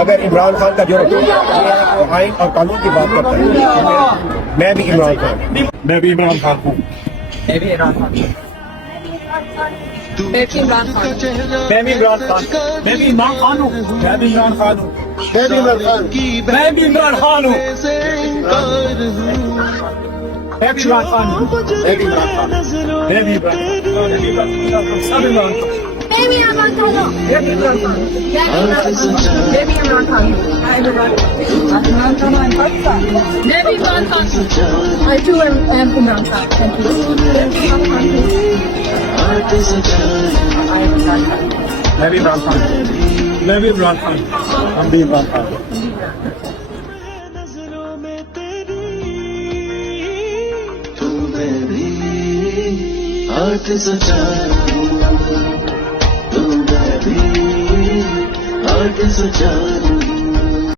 अगर इमरान खान का जो आइन और कानून की बात करता है, मैं भी इमरान खान हूँ। मैं भी इमरान खान हूँ। मैं भी इमरान खान हूँ। मैं भी इमरान खान। मैं भी इमरान खान। मैं भी इमरान खान हूँ। मैं भी इमरान खान हूँ। मैं भी इमरान खान। मैं भी इमरान खान हूँ। मैं भी इमरान खान हूँ। मैं भी इमरान खान। मैं भी इमरान खान। सब इमरान खान। मैं भी इमरान खान हूँ। मैं भी इमरान खान हूँ। मैं भी इमरान खान हूँ। मैं भी इमरान खान हूँ। मैं भी इमरान खान हूँ। I too am Imran Khan. Thank you. मैं भी इमरान खान। मैं भी इमरान खान। हम भी इमरान खान। हाथ सचा तू मैं भी हाथ सचा